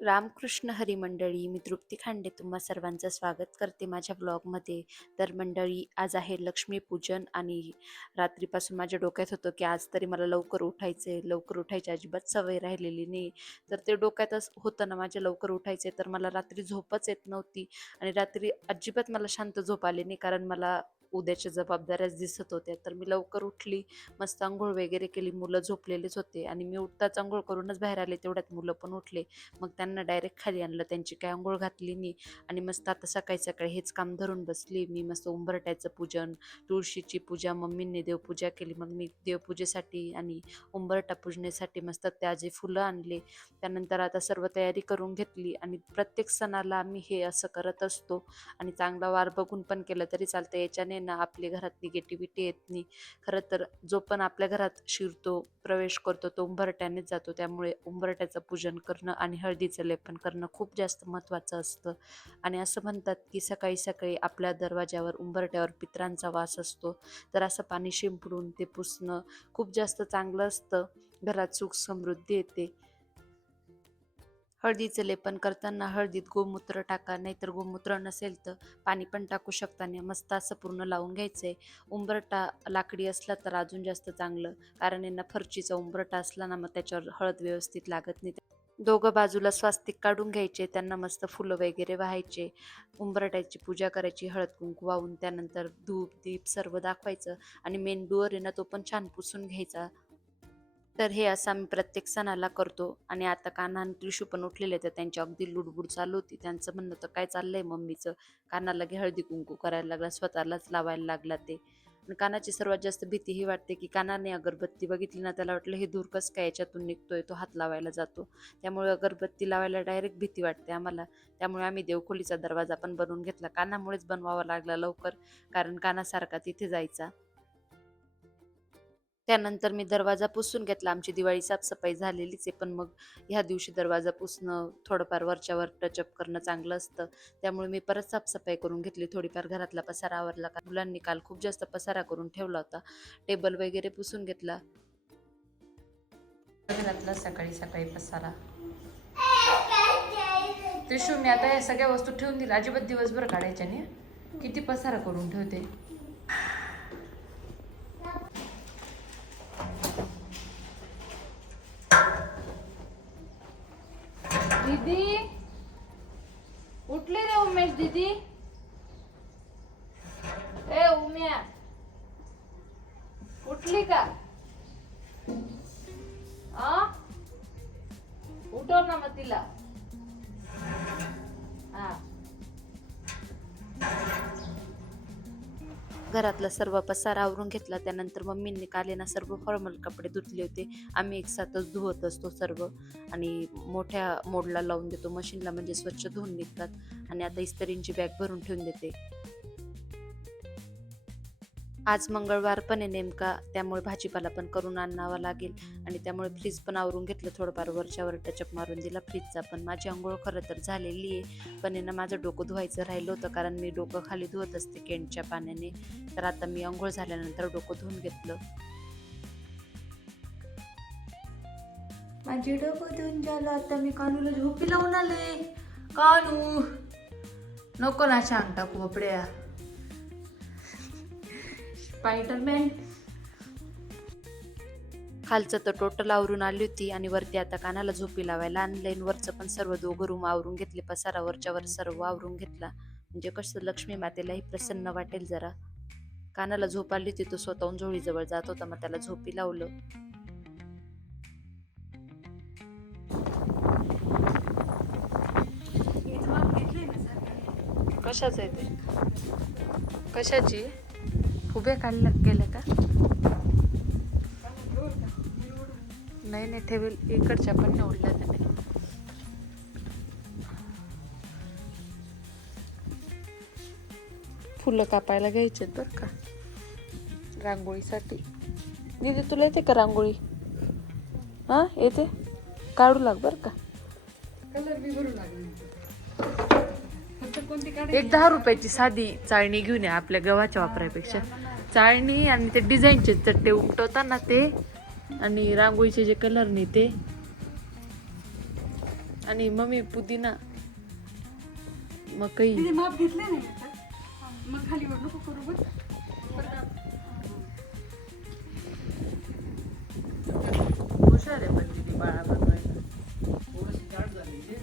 रामकृष्ण हरी मंडळी मी तृप्ती खांडे तुम्हा सर्वांचं स्वागत करते माझ्या ब्लॉगमध्ये तर मंडळी आज आहे लक्ष्मीपूजन आणि रात्रीपासून माझ्या डोक्यात होतं की आज तरी मला लवकर उठायचं आहे लवकर उठायची अजिबात सवय राहिलेली नाही. तर ते डोक्यातच होतं ना माझ्या लवकर उठायचे तर मला रात्री झोपच येत नव्हती आणि रात्री अजिबात मला शांत झोप आली नाही कारण मला उद्याच्या जबाबदाऱ्याच दिसत होत्या तर मी लवकर उठली मस्त आंघोळ वगैरे केली मुलं झोपलेलेच होते आणि मी उठताच आंघोळ करूनच बाहेर आले तेवढ्यात मुलं पण उठले. मग त्यांना डायरेक्ट खाली आणलं त्यांची काय आंघोळ घातली नाही आणि मस्त आता सकाळी सकाळी हेच काम धरून बसली. मी मस्त उंबरट्याचं पूजन तुळशीची पूजा मम्मींनी देवपूजा केली. मग मी देवपूजेसाठी आणि उंबरटा पूजनेसाठी मस्त त्याचे फुलं आणले. त्यानंतर आता सर्व तयारी करून घेतली आणि प्रत्येक सणाला आम्ही हे असं करत असतो आणि चांगला वार बघून पण केलं तरी चालतं. याच्याने ना आपल्या घरात निगेटिव्हिटी येत नाही. खरं तर जो पण आपल्या घरात शिरतो प्रवेश करतो तो उंबरट्यानेच जातो. त्यामुळे उंबरट्याचं पूजन करणं आणि हळदीचं लेपन करणं खूप जास्त महत्त्वाचं असतं. आणि असं म्हणतात की सकाळी सकाळी आपल्या दरवाज्यावर उंबरट्यावर पित्रांचा वास असतो. तर असं पाणी शिंपडून ते पुसणं खूप जास्त चांगलं असतं. घरात सुख समृद्धी येते. हळदीचं लेपन करताना हळदीत गोमूत्र टाका नाहीतर गोमूत्र नसेल तर पाणी पण टाकू शकता आणि मस्त असं पूर्ण लावून घ्यायचं आहे उंबरटा लाकडी असला तर अजून जास्त चांगलं कारण यांना फरचीचा उंबरटा असला ना मग त्याच्यावर हळद व्यवस्थित लागत नाही. दोघं बाजूला स्वास्तिक काढून घ्यायचे त्यांना मस्त फुलं वगैरे वाहायचे. उंबरट्याची पूजा करायची हळद कुंकू वाहून त्यानंतर धूप दीप सर्व दाखवायचं. आणि मेंदूवर येणं तो पण छान पुसून घ्यायचा. तर हे असं आम्ही प्रत्येक सणाला करतो. आणि आता कान्हा आणि त्रिशू पण उठलेले तर त्यांची अगदी लुडबुड चालू होती. त्यांचं म्हणणं तर काय चाललंय मम्मीचं? कानाला घे हळदी कुंकू करायला लागला स्वतःलाच लावायला लागला ते. आणि कानाची सर्वात जास्त भीती ही वाटते की कानाने अगरबत्ती बघितली ना त्याला वाटलं हे दूर कसं काय याच्यातून निघतोय तो हात लावायला जातो. त्यामुळे अगरबत्ती लावायला डायरेक्ट भीती वाटते आम्हाला. त्यामुळे आम्ही देवखोलीचा दरवाजा पण बनवून घेतला. कानामुळेच बनवावा लागला लवकर कारण कानासारखा तिथे जायचा. त्यानंतर मी दरवाजा पुसून घेतला. आमची दिवाळी साफसफाई झालेलीच आहे पण मग ह्या दिवशी दरवाजा पुसणं थोडंफार वरच्यावर टचअप करणं चांगलं असतं. त्यामुळे मी परत साफसफाई करून घेतली. थोडीफार घरातला पसारा आवरला. का मुलांनी काल खूप जास्त पसारा करून ठेवला होता. टेबल वगैरे पुसून घेतला. घरातला सकाळी सकाळी पसारा. त्रिशू मी आता या सगळ्या वस्तू ठेवून दिल्या. अजिबात दिवसभर काढायच्या नाही. किती पसारा करून ठेवते. दीदी। उठली रे उमेश दीदी। ए उम्या। उठली का? आ? उठव ना मग तिला. हा. घरातला सर्व पसारा आवरून घेतला. त्यानंतर मम्मींनी काल ना सर्व फॉर्मल कपडे धुतले होते. आम्ही एक साथच धुवत असतो सर्व. आणि मोठ्या मोडला लावून देतो. मशीनला म्हणजे स्वच्छ धुवून निघतात. आणि आता इस्त्रींची बॅग भरून ठेवून देते. आज मंगळवार पण आहे नेमका त्यामुळे भाजीपाला पण करून आणावा लागेल. आणि त्यामुळे फ्रीज पण आवरून घेतलं थोडंफार वरच्यावर टचअप मारून दिला फ्रीजचा पण माझी आंघोळ खरं तर झालेली आहे. पण यांना ना माझं डोकं धुवायचं राहिलं होतं कारण मी डोकं खाली धुवत असते केंटच्या पाण्याने. तर आता मी आंघोळ झाल्यानंतर डोकं धुवून घेतलं. माझी डोकं धुवून झालं. आता मी कानूला झोपी लावून आले. कानू! नको ना छान टाकू कपड्या स्पायडरमॅन खालचं तर टोटल आवरून आली होती आणि वरती आता कानाला झोपी लावायला आणलंय वरचं पण सर्व दोघं रूम आवरून घेतले. पसारा वरच्या वर सर्व आवरून घेतला. म्हणजे कसं लक्ष्मी मातेलाही प्रसन्न वाटेल जरा. कानाला झोप आली होती तो स्वतःहून झोळीजवळ जात होता मग त्याला झोपी लावलं. कशाच आहे ते? कशाची? उभे काढल्या केलं का? नाही नाही ठेवेल. इकडच्या पण निवडल्या त्याने फुलं कापायला घ्यायचे बरं का? रांगोळीसाठी. दिदी तुला येते का रांगोळी? हा येते? काढू लाग बरं का? एक दहा रुपयाची साधी चाळणी घेऊन या आपल्या गव्हाच्या वापरापेक्षा. चाळणी आणि ते डिझाईनचे चट्टे उमटवताना ते आणि रांगोळीचे जे कलर नाही ते. आणि मम्मी पुदिना. मकई तिने माप घेतले नाही का? मग खाली वर नको करू बघ हुशार आहे पण दीदी बाळा बनवायला.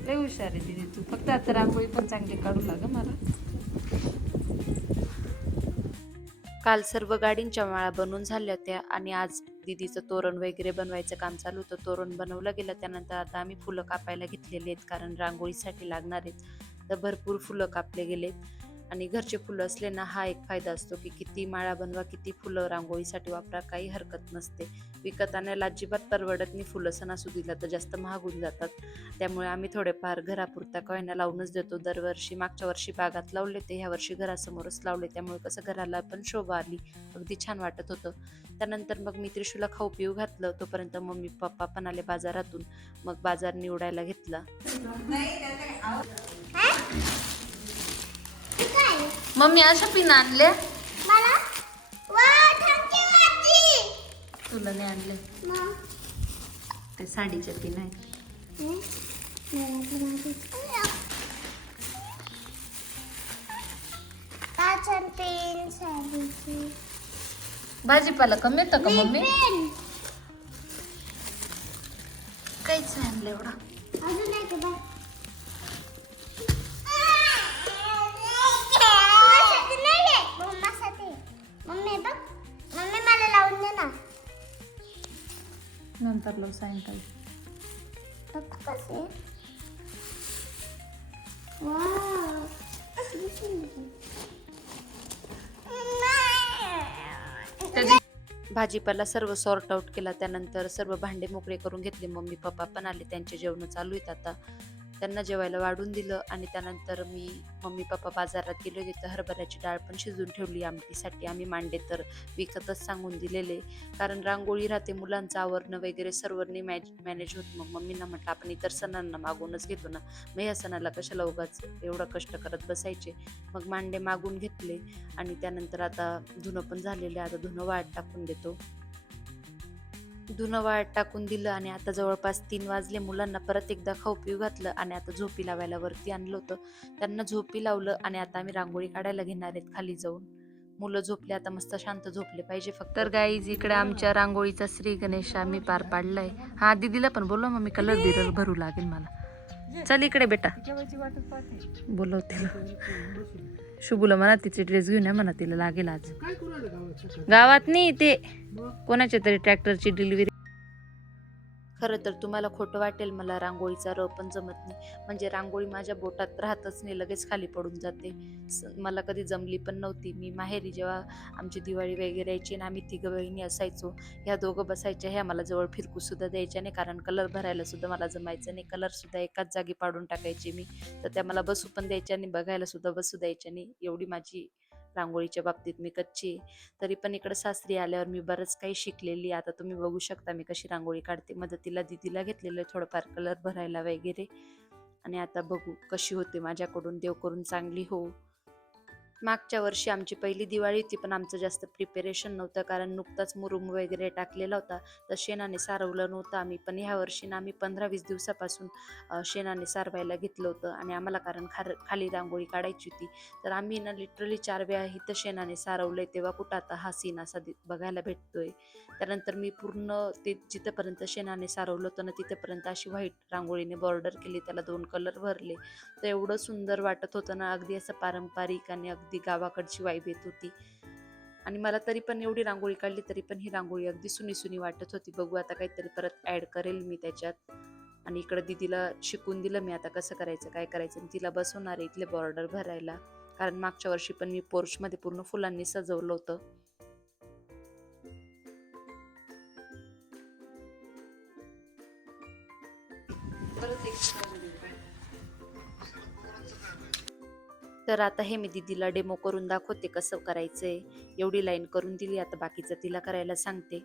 लय हुशार आहे दीदी तू. फक्त आता रांगोळी पण चांगली काढू लाग मला. काल सर्व गाडींच्या माळा बनवून झाल्या होत्या आणि आज दीदीचं तोरण वगैरे बनवायचं काम चालू होतं. तोरण बनवलं गेलं त्यानंतर आता आम्ही फुलं कापायला घेतलेली आहेत कारण रांगोळीसाठी लागणार आहेत. तर भरपूर फुलं कापले गेलेत. आणि घरचे फुलं असले ना हा एक फायदा असतो की किती माळा बनवा किती फुलं रांगोळीसाठी वापरा काही हरकत नसते. विकत आणायला अजिबात परवडत नाही फुलं सणासुदीला तर जास्त महागून जातात. त्यामुळे आम्ही थोडेफार घरापुरता कळण्या लावूनच देतो. दरवर्षी मागच्या वर्षी बागात लावले ते ह्या वर्षी घरासमोरच लावले त्यामुळे कसं घराला पण शोभा आली. अगदी छान वाटत होतं. त्यानंतर मग मी त्रिशूला खाऊ पिऊ घातलं. तोपर्यंत मम्मी पप्पा पण आले बाजारातून. मग बाजार निवडायला घेतला. मम्मी अशा पिन आणल्या? तुला नाही आणले. ते साडीच्या पिन साडीची. भाजीपाला कमी येतं का मम्मी? काहीच नाही आणलं एवढा. अजून नंतर सायंकाळी कसे भाजीपाला सर्व सॉर्ट आउट केला त्यानंतर सर्व भांडे मोकळे करून घेतले. मम्मी पप्पा पण आले त्यांचे जेवण चालू आहेत आता. त्यांना जेवायला वाढून दिलं आणि त्यानंतर मी मम्मी पप्पा बाजारात गेले होते. तर हरभऱ्याची डाळ पण शिजून ठेवली आमटीसाठी. आम्ही मांडे तर विकतच सांगून दिलेले. कारण रांगोळी राहते मुलांचं आवरणं वगैरे सर्वांनी मॅज मॅनेज होत. मग मम्मींना म्हटलं आपण इतर सणांना मागूनच घेतो ना. मग ह्या सणाला कशाला उगाच एवढं कष्ट करत बसायचे? मग मांडे मागून घेतले आणि त्यानंतर आता धुणं पण झालेले आता धुणं वाट टाकून देतो. धुणं वाळत टाकून दिलं आणि आता जवळपास तीन वाजले मुलांना परत एकदा खाऊ पिऊ घातलं आणि आता झोपी लावायला वरती आणलं होतं. त्यांना झोपी लावलं आणि आता आम्ही रांगोळी काढायला घेणार आहेत खाली जाऊन. मुलं झोपले आता मस्त शांत झोपले पाहिजे फक्त. तर गाईज इकडे आमच्या रांगोळीचा श्री गणेश आम्ही पार पाडलाय. हा दीदीला पण बोलव मग मी कलर बिरर भरू लागेल मला. चल इकडे बेटा. जेवायची बोलवते. शुभूला म्हणा तिचे ड्रेस घेऊन या म्हणा तिला लागेल आज. गावात नाही ते. कोणाच्या तरी ट्रॅक्टरची डिलिव्हरी खरं तर तुम्हाला खोटं वाटेल मला रांगोळीचा र पण जमत नाही. म्हणजे रांगोळी माझ्या बोटात राहतच नाही लगेच खाली पडून जाते. स- मला कधी जमली पण नव्हती. मी माहेरी जेव्हा आमची दिवाळी वगैरे यायची आणि आम्ही तिघं बहिणी असायचो ह्या दोघं बसायच्या ह्या मला जवळ फिरकू सुद्धा द्यायच्या नाही. कारण कलर भरायला सुद्धा मला जमायचं नाही. कलर सुद्धा एकाच जागी पाडून टाकायचे मी. तर त्या मला बसू पण द्यायच्या आणि बघायला सुद्धा बसू द्यायच्या नाही. एवढी माझी रांगोळीच्या बाबतीत मी कच्ची तरी पण इकडं सासरी आल्यावर मी बरंच काही शिकलेली आहे. आता तुम्ही बघू शकता मी कशी रांगोळी काढते. मदतीला दिदीला घेतलेलं आहे थोडंफार कलर भरायला वगैरे. आणि आता बघू कशी होते माझ्याकडून. देव करून चांगली हो. मागच्या वर्षी आमची पहिली दिवाळी होती पण आमचं जास्त प्रिपेरेशन नव्हतं कारण नुकताच मुरुम वगैरे टाकलेला होता तर शेणाने सारवलं नव्हतं आम्ही. पण ह्या वर्षी ना आम्ही पंधरा वीस दिवसापासून शेणाने सारवायला घेतलं होतं आणि आम्हाला कारण खार खाली रांगोळी काढायची होती. तर आम्ही ना लिटरली चार वेळा हिथं शेणाने सारवलंय तेव्हा कुठं आता हा सीन असा बघायला भेटतोय. त्यानंतर मी पूर्ण ते जिथंपर्यंत शेणाने सारवलं होतं ना तिथंपर्यंत अशी व्हाईट रांगोळीने बॉर्डर केली त्याला दोन कलर भरले. तर एवढं सुंदर वाटत होतं ना अगदी असं पारंपरिक आणि अगदी गावाकडची वाईब येत होती. आणि मला तरी पण एवढी रांगोळी काढली तरी पण ही रांगोळी अगदी सुनी सुनी वाटत होती. बघू आता काहीतरी परत ॲड करेल मी त्याच्यात. आणि इकडं दिदीला शिकून दिलं मी आता कसं करायचं काय करायचं. आणि तिला बसवणार आहे इथले बॉर्डर भरायला. कारण मागच्या वर्षी पण मी पोर्चमध्ये पूर्ण फुलांनी सजवलं होतं. तर आता हे मी दीदीला डेमो करून दाखवते कसं करायचंय. एवढी लाईन करून दिली आता बाकीचं तिला करायला सांगते.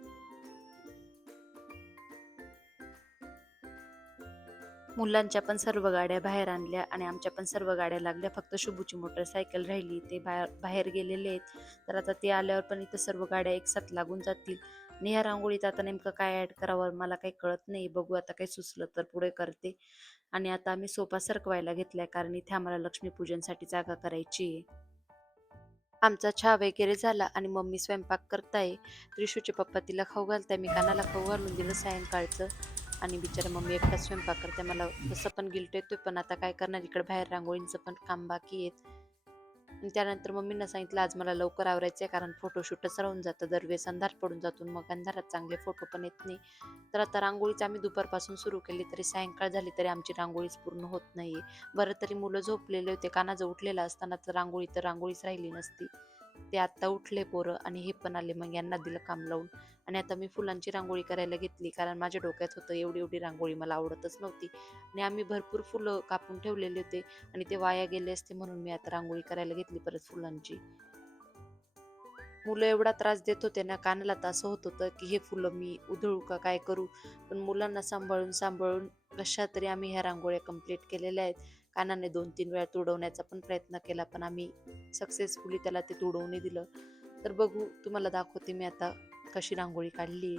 मुलांच्या पण सर्व गाड्या बाहेर आणल्या आणि आमच्या पण सर्व गाड्या लागल्या. फक्त शुभूची मोटरसायकल राहिली ते बाहेर बाहेर गेलेले आहेत. तर आता ते आल्यावर पण इथं सर्व गाड्या एकसाथ लागून जातील. आणि ह्या रांगोळीत आता नेमकं काय ॲड करावं मला काही कळत नाही. बघू आता काही सुचलं तर पुढे करते. आणि आता आम्ही सोफा सरकवायला घेतलाय कारण इथे आम्हाला लक्ष्मीपूजनसाठी जागा करायची आहे. आमचा चहा वगैरे झाला आणि मम्मी स्वयंपाक करताय. त्रिशूचे पप्पा तिला खाऊ घालताय मी कानाला खाऊ घालून दिलं सायंकाळचं. आणि बिचारा मम्मी एकटा स्वयंपाक करते मला तसं पण गिल्ट येतोय पण आता काय करणार? इकडे बाहेर रांगोळींचं पण काम बाकी आहेत. त्यानंतर मम्मीनं सांगितलं आज मला लवकर आवरायचं आहे कारण फोटोशूटच राहून जातं. दरवेळेस अंधार पडून जातो आणि मग अंधारात चांगले फोटो पण येत नाही. तर आता रांगोळीच आम्ही दुपारपासून सुरू केली तरी सायंकाळ झाली तरी आमची रांगोळीच पूर्ण होत नाही बरं तरी मुलं झोपलेले होते. कानाजवळ उठलेलं असताना तर रांगोळी तर रांगोळीच राहिली नसती. ते आत्ता उठले पोरं आणि हे पण आले मग यांना दिलं काम लावून. आणि आता मी फुलांची रांगोळी करायला घेतली कारण माझ्या डोक्यात होतं एवढी एवढी रांगोळी मला आवडतच नव्हती. आणि आम्ही भरपूर फुलं कापून ठेवलेले होते आणि ते वाया गेले असते म्हणून मी आता रांगोळी करायला घेतली परत फुलांची. मुलं एवढा त्रास देत होते ना कानाला तर असं होत होतं की हे फुलं मी उधळू का काय करू? पण मुलांना सांभाळून सांभाळून कशा तरी आम्ही ह्या रांगोळ्या कंप्लीट केलेल्या आहेत. कानाने दोन तीन वेळा तुडवण्याचा पण प्रयत्न केला पण आम्ही सक्सेसफुली त्याला ते तुडवून दिलं. तर बघू तुम्हाला दाखवते मी आता कशी रांगोळी काढली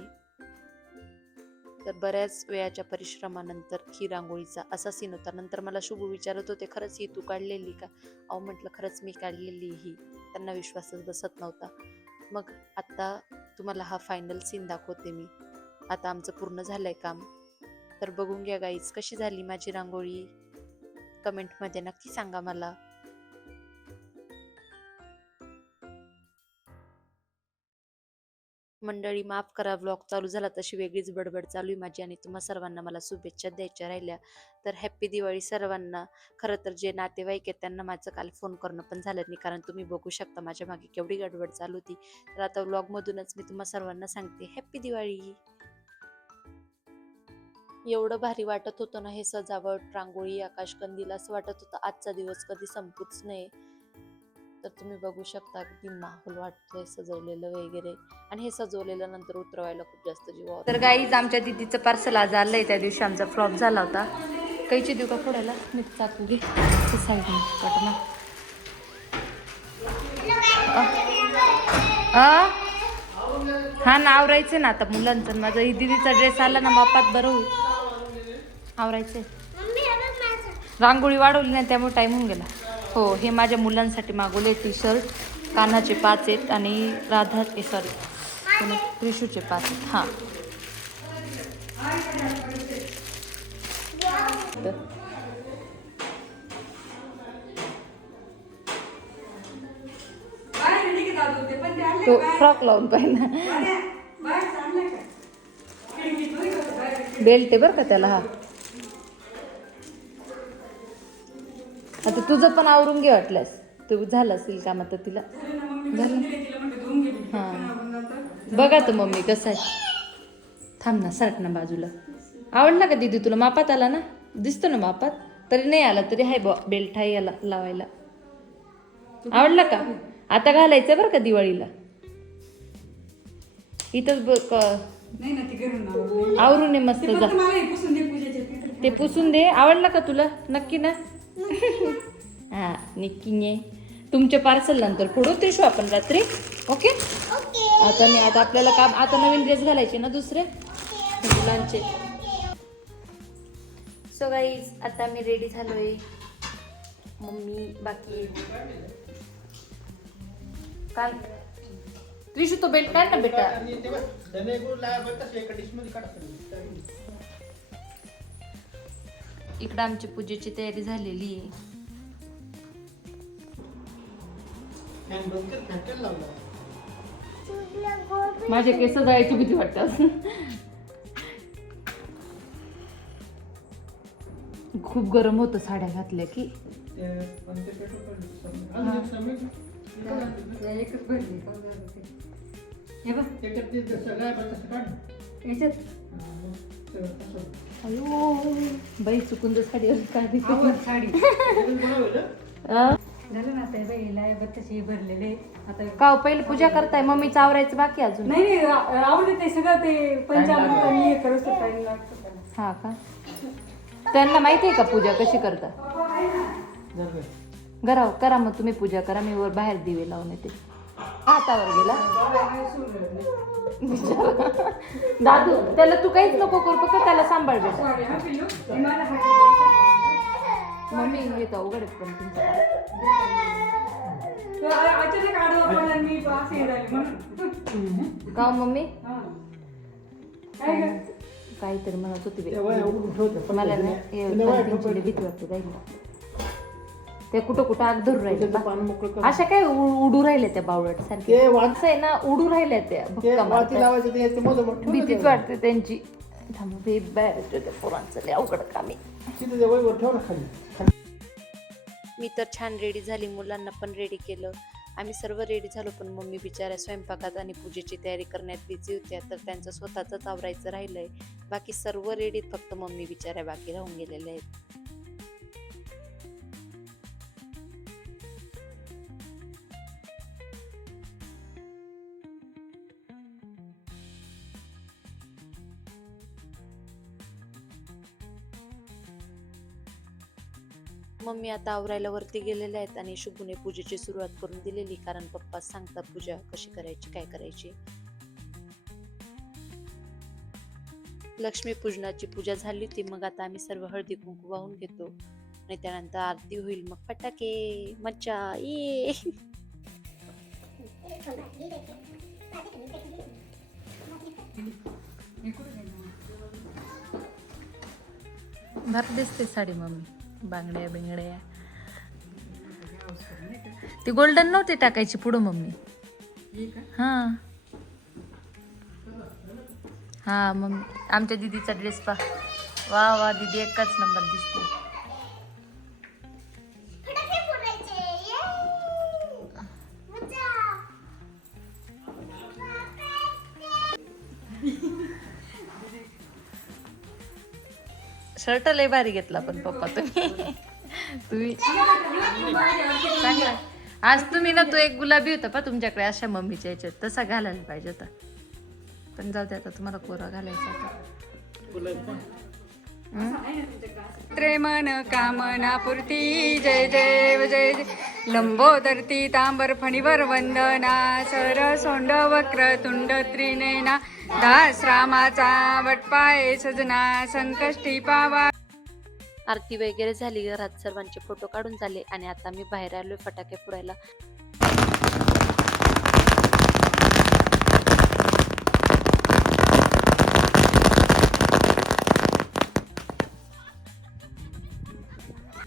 तर बऱ्याच वेळाच्या परिश्रमानंतर ही रांगोळीचा असा सीन होता. नंतर मला शुभ विचारत होते खरंच ही तू काढलेली का? अहो म्हटलं खरंच मी काढलेली ही. त्यांना विश्वासच बसत नव्हता. मग आत्ता तुम्हाला हा फायनल सीन दाखवते मी. आता आमचं पूर्ण झालंय काम. तर बघून घ्या गाईच कशी झाली माझी रांगोळी? कमेंटमध्ये नक्की सांगा मला. मंडळी माफ करा व्लॉग चालू झाला तशी वेगळीच बडबड चालू आहे माझी आणि तुम्हा सर्वांना मला शुभेच्छा द्यायच्या राहिल्या. तर हॅप्पी दिवाळी सर्वांना. खरं तर जे नातेवाईक आहेत त्यांना माझं काल फोन करणं पण झालं नाही कारण तुम्ही बघू शकता माझ्या मागे केवढी गडबड चालू होती. तर आता व्लॉगमधूनच मी तुम्हा सर्वांना सांगते हॅप्पी दिवाळी! एवढं भारी वाटत होतं ना हे सजावट रांगोळी आकाशकंदील असं वाटत होतं आजचा दिवस कधी संपूच नाही. तर तुम्ही बघू शकता अगदी माहोल वाटतोय सजवलेलं वगैरे. आणि हे सजवलेलं नंतर उतरवायला खूप जास्त जीव तर गाईज आमच्या दिदीचं पार्सल आज आलंय. त्या दिवशी आमचा फ्लॉप झाला होता. कैची देऊ का फोडायला? मी चाकू घे. साईड ना. हा ना आवरायचं ना आता मुलांचं. माझा ही दिदीचा ड्रेस आला ना बापात बरं होईल. माझं. रांगोळी वाढवली नाही त्यामुळे टाईम होऊन गेला. हो हे माझ्या मुलांसाठी मागवले टी शर्ट कानाचे पाच आहेत आणि राधा ए सॉरी त्रिशूचे पाच आहेत. हां. ते. फ्रॉक लावून पाहिजे बेल्ट आहे बरं का त्याला हा. तुझं पण आवरून घे वाटल्यास तू झालं असेल का मग तिला? झालं. हा. बघा तर मम्मी कसं आहे. थांब ना सरक ना बाजूला. आवडला का दीदी तुला? मापात आला ना? दिसतो ना मापात? तरी नाही आला तरी हाय बॉ बेल्ट आहे याला लावायला. आवडला का? आता घालायचं बरं का दिवाळीला? इथंच ब-. आवरून आहे मस्त ते जा. ते पुसून दे. आवडला का तुला? नक्की ना. हा नक्की तुमचे पार्सल नंतर फोडू त्रिशू आपण रात्री ओके? ओके. आता नाही आता आपल्याला काम आता नवीन ड्रेस घालायचे ना दुसरे? मुलांचे सो गाईज आता मी रेडी झालोय. मम्मी बाकी. काल त्रिशू तो बेल्ट काय ना बेटा. इकडं आमची पूजेची तयारी झालेली आहे. माझे केस जायची भीती वाटतात खूप गरम होतं साड्या घातल्या की. बाई चुकून काढली साडी. अं? झालं ना ते बत्ताशे भरलेले. आता का हो, पहिले पूजा करताय मम्मीचं आवरायचं बाकी अजून? नाही नाही आ- आवडत आहे सगळं ते पंचामृत आणि हे करू टाइम लागतो त्याला. हा का? त्यांना माहिती आहे का पूजा कशी करता? करा करा मग तुम्ही पूजा करा मी वर बाहेर दिवे लावून येते. हातावर गेला. दादू त्याला तू काहीच नको करू फक्त त्याला सांभाळ बेटा. मला हात मम्मी येतो अवघड पण तुमचं तो आ- अचानक आडवा पडला आणि मी पास हे झाले म्हणून का हो मम्मी हा. काय ग? काहीतरी म्हणत होती बाई. मला ना हे कणकींची लई भीती वाटते जाईल ते कुठं कुठं आग धरून राहिले. अशा काय उ- उडू राहिले त्या बावळट सारखे ते वाट असं आहे ना उडू राहिल्या त्या भक्का वाती मारतात. लावायचं ते ते मोठं मोठं ठेवलं भीतीच. वाटते त्यांची थांब बे बाहेर त्या पोरांचं लय अवघड काम आहे ठेव ना खाली. मी तर छान रेडी झाली मुलांना पण रेडी केलं. आम्ही सर्व रेडी झालो पण मम्मी बिचाऱ्या स्वयंपाकात आणि पूजेची तयारी करण्यात बिझी होत्या तर त्यांचं स्वतःच आवरायचं राहिलंय. बाकी सर्व रेडीत फक्त मम्मी बिचाऱ्या बाकी राहून गेलेल्या आहेत. मम्मी आता आवरायला वरती गेलेल्या आहेत आणि शुभूने पूजेची सुरुवात करून दिलेली कारण पप्पा सांगतात पूजा कशी करायची काय करायची. लक्ष्मी पूजनाची पूजा झाली होती मग आता आम्ही सर्व हळदी कुंकू वाहून घेतो. आणि त्यानंतर आरती होईल मग फटाके मज्जा ये. भर दिसते साडी मम्मी. बांगड्या बिंगड्या. ती गोल्डन नव्हती टाकायची पुढं मम्मी. हा. हा मम्मी. आमच्या दीदीचा ड्रेस पा वा वा दीदी एकच नंबर दिसते. शर्ट लय भारी घेतला पण पप्पा तुम्ही. तुम्ही चांगला. आज तुम्ही ना तो एक गुलाबी होता पा तुमच्याकडे अशा मम्मीच्या याच्यात. तसा घालायला पाहिजे होता. पण जाऊ दे आता तुम्हाला कोरा घालायचा होता. त्रेमन कामना पूर्ती जय जय जय जय. लंबोदरती तांबर फणीवर वंदना सर सोंड वक्र तुंड त्रिनेना दास रामाचा वटपाय सजना संकष्टी पावा. आरती वगैरे झाली घरात सर्वांचे फोटो काढून झाले आणि आता मी बाहेर आलोय फटाके फोडायला.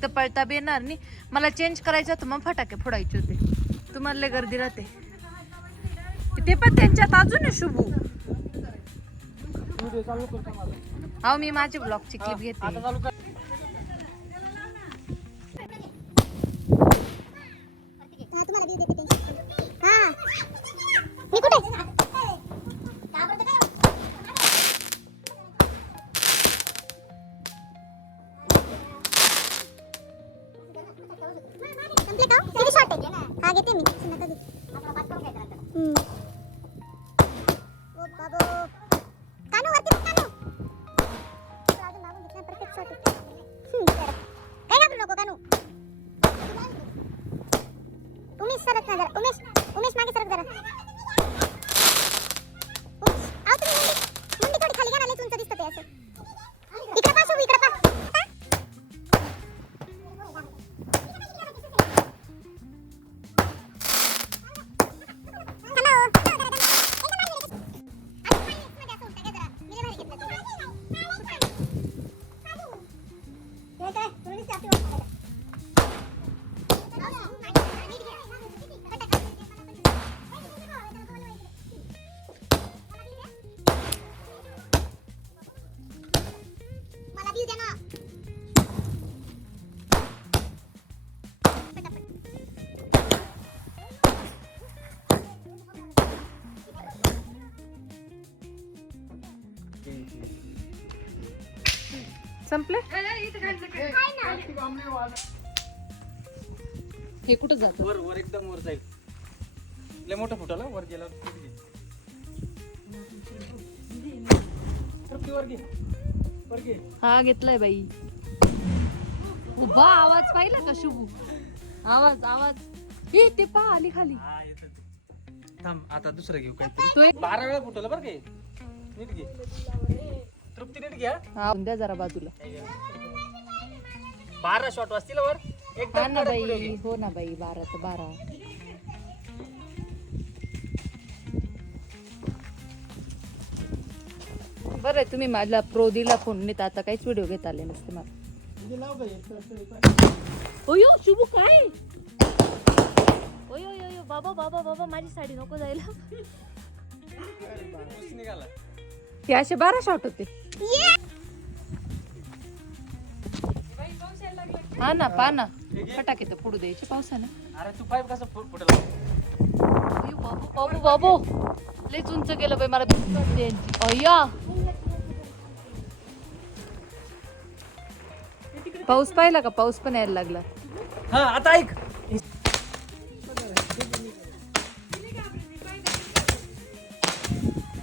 तर पळता बी येणार नाही. मला चेंज करायचं होतं मग फटाके फोडायचे होते. तुम्हाला लय गर्दी राहते. ते पण त्यांच्यात अजून आहे शुभू? अहो मी माझी ब्लॉगची क्लिप घेते. हे कुठं जात? वर वर एकदम वर जाईल लय मोठा फुटाला वर गेला तर ती वर घे. वर घे. हा घेतलाय बाई. उभा आवाज पाहिला का शुभू? आवाज आवाज. हे ते पहा आली खाली. हा येतं ते. थांब आता दुसरं घेऊ काहीतरी. तो एक- बारा वेळा फुटलं बरं काय नीट घे. तृप्ती नीट घ्या. हा द्या जरा बाजूला. बारा शॉट वाजतील वर. हा एकदम ना बाई. हो ना बाई बारा तर बारा. बरं आहे, तुम्ही माझ्या प्रो दिला फोन नाही तर आता काहीच व्हिडिओ घेता आले नसते मला. ओयो शुभू काय? ओयो ओयो बाबा बाबा बाबा माझी साडी नको जायला. हे असे बारा शॉट होते. हा ना पा ना. फटाके तर पुढे द्यायचे पावसानं. अरे तू पाईप कसं फुट फुटला? अयो बाबू बाबू बाबू. लयच उंच गेलं बाई मला भीती वाटते. यांची. अय्या. पाऊस पाहिला का? पाऊस पण यायला लागला. हा आता ऐक.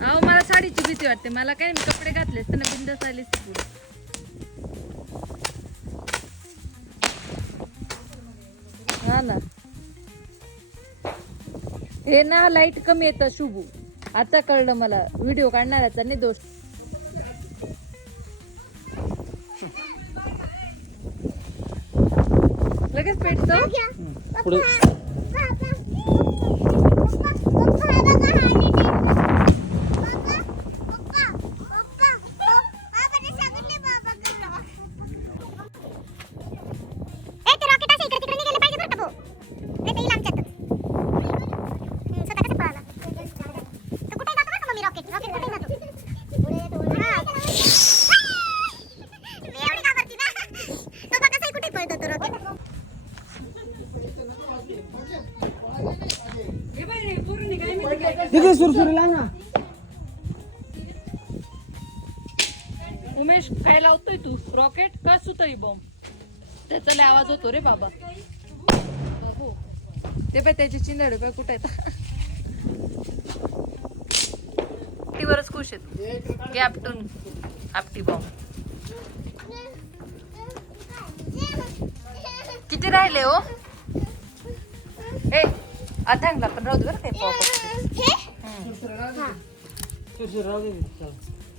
अहो मला साडीची भीती वाटते. मला काय मी कपडे घातले त्यांना बिंदास आले ना. हे ना लाइट कमी येतं शुभू. आता कळलं मला. व्हिडिओ काढणाऱ्याचा नाही दोष लगेच पेटतो? पुढे. होतो रे बाबा. बाबू ते पाय त्याचे चिंदडे पाय कुठे आहेत. आपटीवरच खुश आहेत. गॅपटून आपटी बॉम्ब किती राहिले हो? ए अथांगला पण राहू दे बरं काय सुरसुरी राहू दे चल.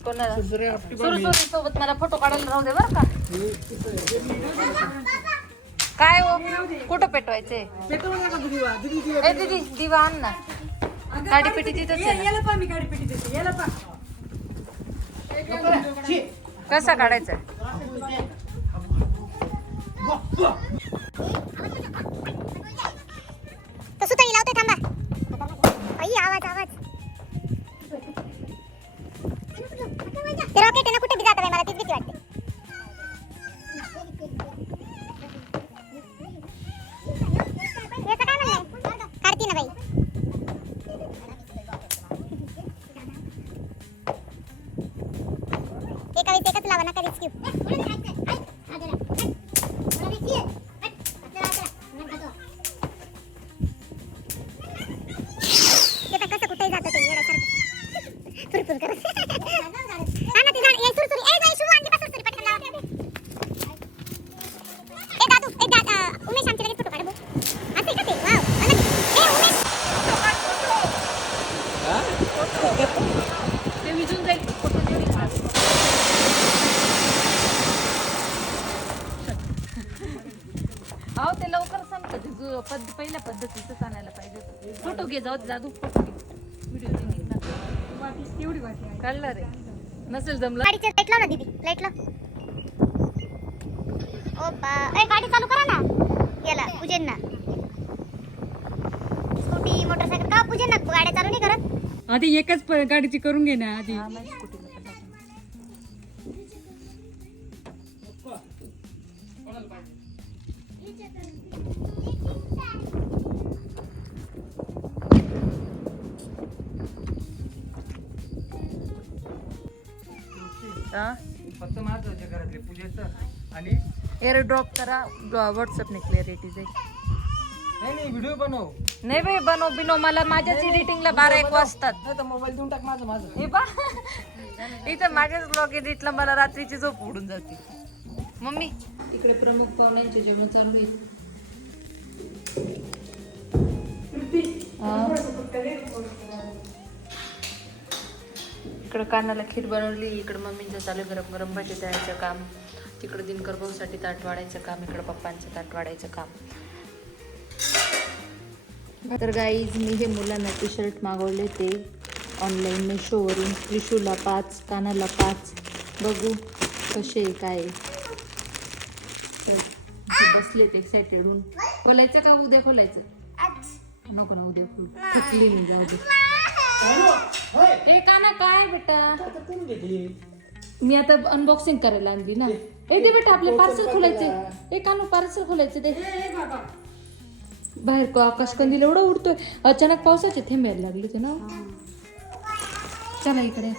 कोणाला? सुरसुरी आपटी सुरसुरी सोबत मला फोटो काढायला राहू दे बरं का. काय हो? कुठं पेटवायचे ए दीदी दिवा आण ना. गाडी पेटी तिथंच आहे ना. कसा काढायचा? घे जाऊ दे, जादू. काढला रे नसेल जमलं. गाडीचं लाइट लाव ना दीदी लाइट लाव ओ बा ए गाडी चालू करा ना. याला पूजेन. ना स्कूटी मोटरसायकल. का पूजेन? ना गाड्या चालू नाही करत. आधी एकच प- गाडीची करून घे ना आधी. एअर ड्रॉप करा व्हॉट्सअपने क्लिअरिटी जाईल. नाही नाही व्हिडिओ बनव. नाही बाई बनव बिनो मला माझ्याच एडिटिंगला बारा एक वाजतात. नाही तर मोबाईल देऊन टाक माझं माझं. हे पा इथं माझ्याच ब्लॉग एडिटला मला रात्रीची झोप उडून जाते. मम्मी. इकडे प्रमुख पाहुण्यांचे जेवण चालू होईल इकडं कानाला खीर बनवली इकडं मम्मींचं चालू आहे गरम गरम भजी तयारचं काम. तिकडं दिनकर भाऊसाठी ताट वाढायचं काम इकडं पप्पांचं ताट वाढायचं काम. तर गाईज मी हे मुलांना टी शर्ट मागवले ते ऑनलाईन मेशोवरून त्रिशूला पाच कानाला पाच. बघू कसे काय इथे बसलेत एक्सायटेड होऊन. खोलायचं का उद्या खोलायचं? नको ना उद्या खोल. फुटली मी जाऊ दे. ए काना काय बेटा? मी आता अनबॉक्सिंग करायला आणली ना. ए दे बेटा आपले पार्सल खोलायचे ए कानू पार्सल खोलायचे दे. बाहेर का आकाश कंदील एवढं उडतोय. अचानक पावसाचे थेंब यायला लागले ते ना. चला इकडे.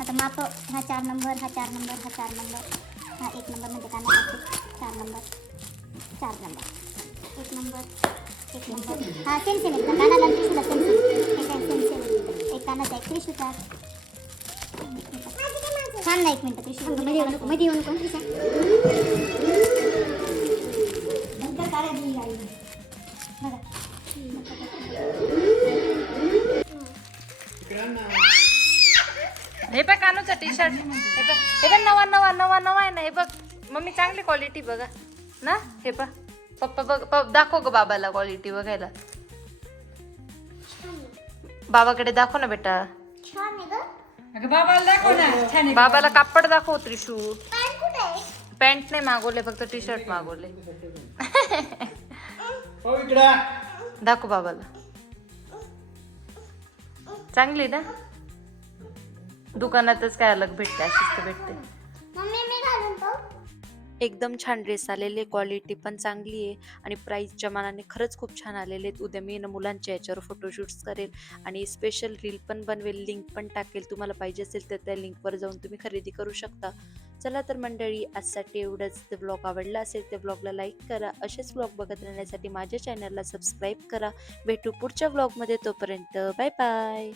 आता माप हा चार नंबर हा चार नंबर हा चार नंबर. हा एक नंबर म्हणजे कानासाठी चार नंबर. चार नंबर. एक नंबर एक नंबर. हा सेम सेम एकदम कानाला आणि त्रिशूला सेम सेम. एक आहे सेम सेम. एक कानाचा एक त्रिशूचा छान ना एक मिनटं त्रिशूल. मध्ये येऊ नको मध्ये येऊ नको त्रिशा नंतर काढा दिली आई. बघा. हे बघ कानूचा टी शर्ट हे बघ हे बघ नवा नवा नवा नवा आहे ना हे बघ. मम्मी चांगली क्वालिटी बघा. ना हे बघ. पप्पा बघ प- दाखव ग बाबाला क्वालिटी बघायला. बाबाकडे दाखव ना बेटा. छान आहे ग. अगं बाबाला दाखव ना. छान आहे. बाबाला कापड दाखव त्रिशू. पॅन्ट कुठे आहे? पॅन्ट नाही मागवले फक्त टी शर्ट मागवले. हो इकडं. दाखव बाबाला. चांगली ना? दुकानातच काय अलग भेटते अशीच तर भेटते. मम्मी मी घालून तो एकदम छान ड्रेस आलेले क्वालिटी पण चांगली आहे आणि प्राईसच्या मानाने खरंच खूप छान आलेले आहेत. उद्या मी ना मुलांच्या याच्यावर फोटोशूट्स करेल आणि स्पेशल रील पण बनवेल लिंक पण टाकेल. तुम्हाला पाहिजे असेल तर त्या लिंकवर जाऊन तुम्ही खरेदी करू शकता. चला तर मंडळी आजसाठी एवढंच. ते ब्लॉग आवडला असेल त्या ब्लॉगला लाईक करा. असेच ब्लॉग बघत राहण्यासाठी माझ्या चॅनलला सबस्क्राईब करा. भेटू पुढच्या ब्लॉगमध्ये तोपर्यंत. Bye bye